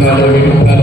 Hallelujah.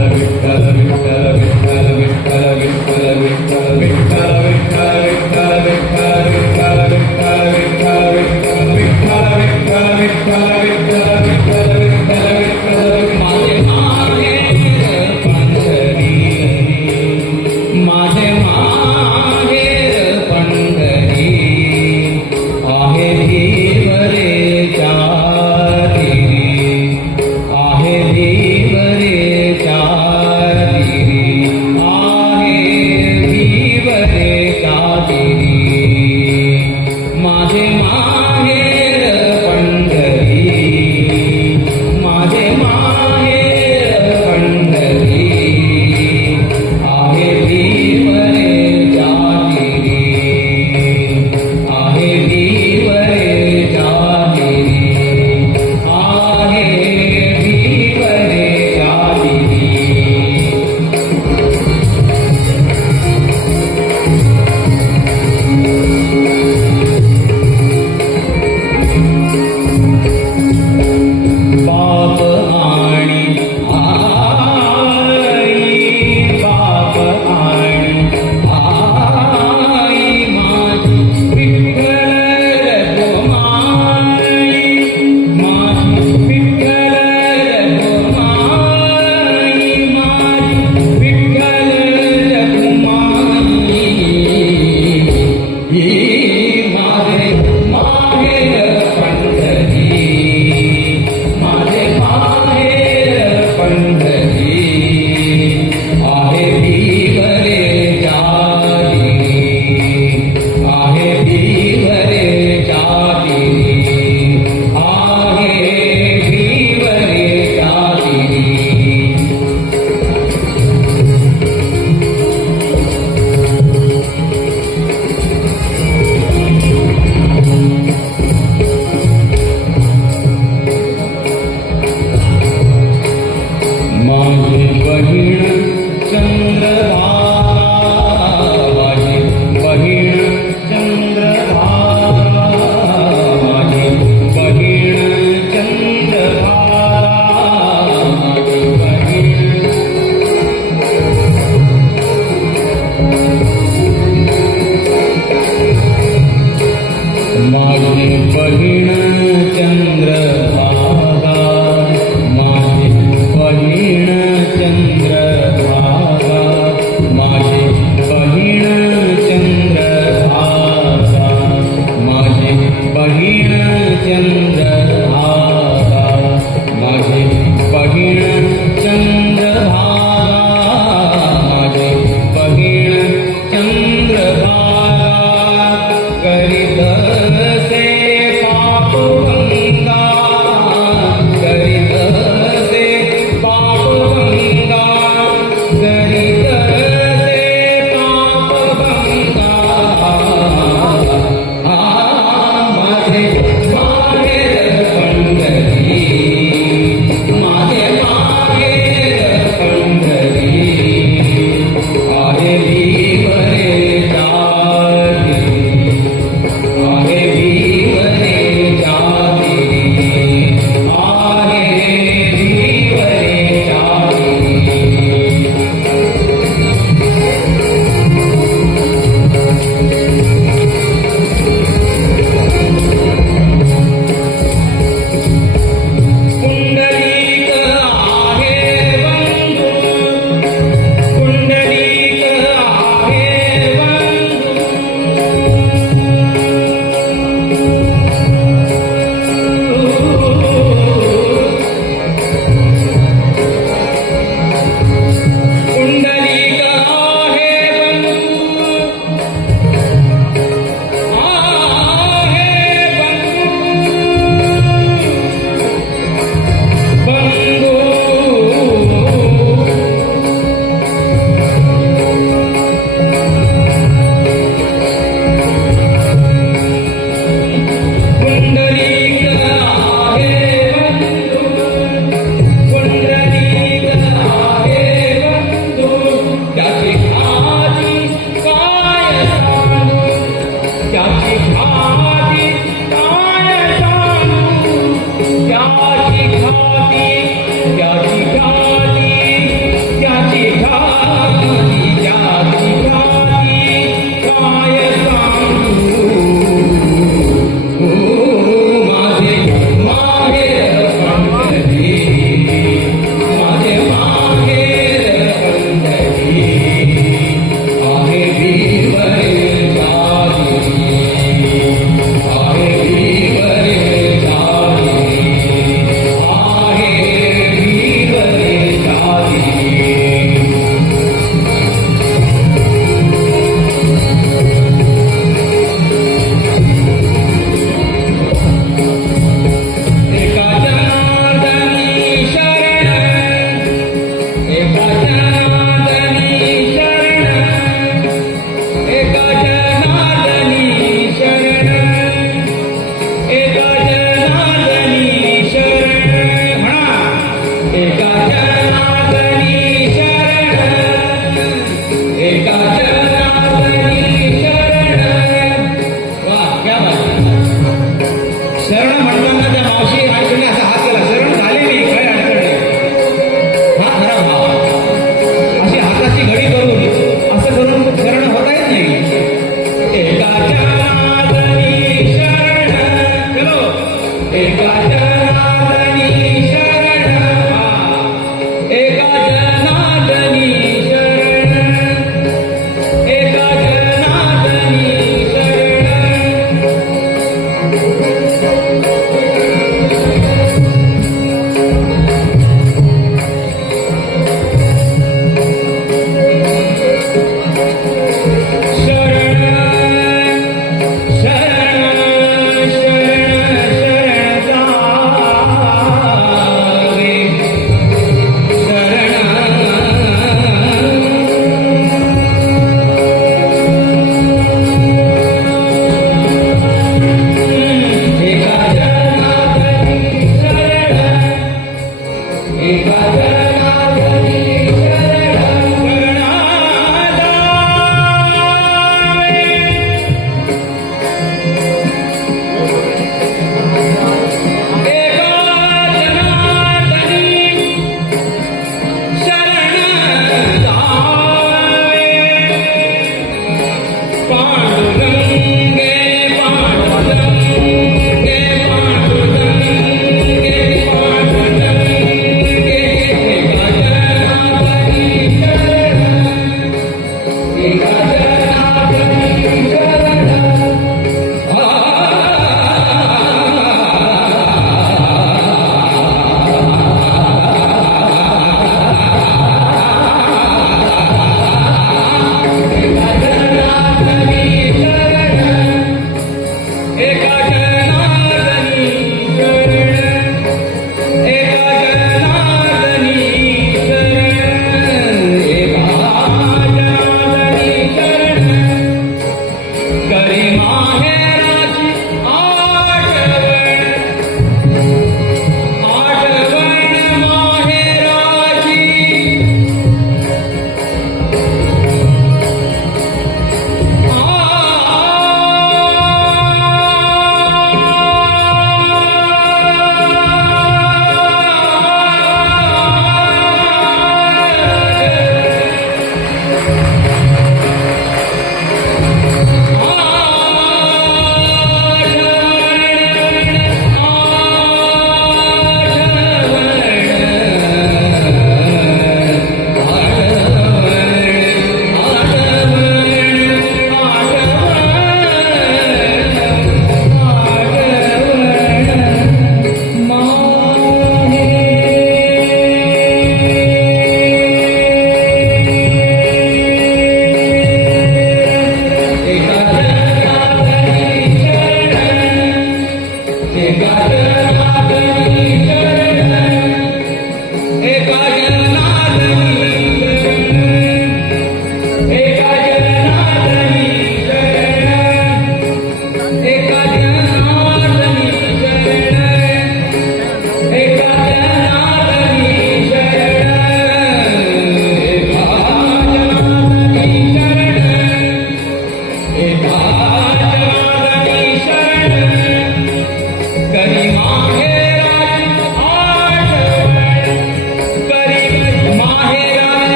got that.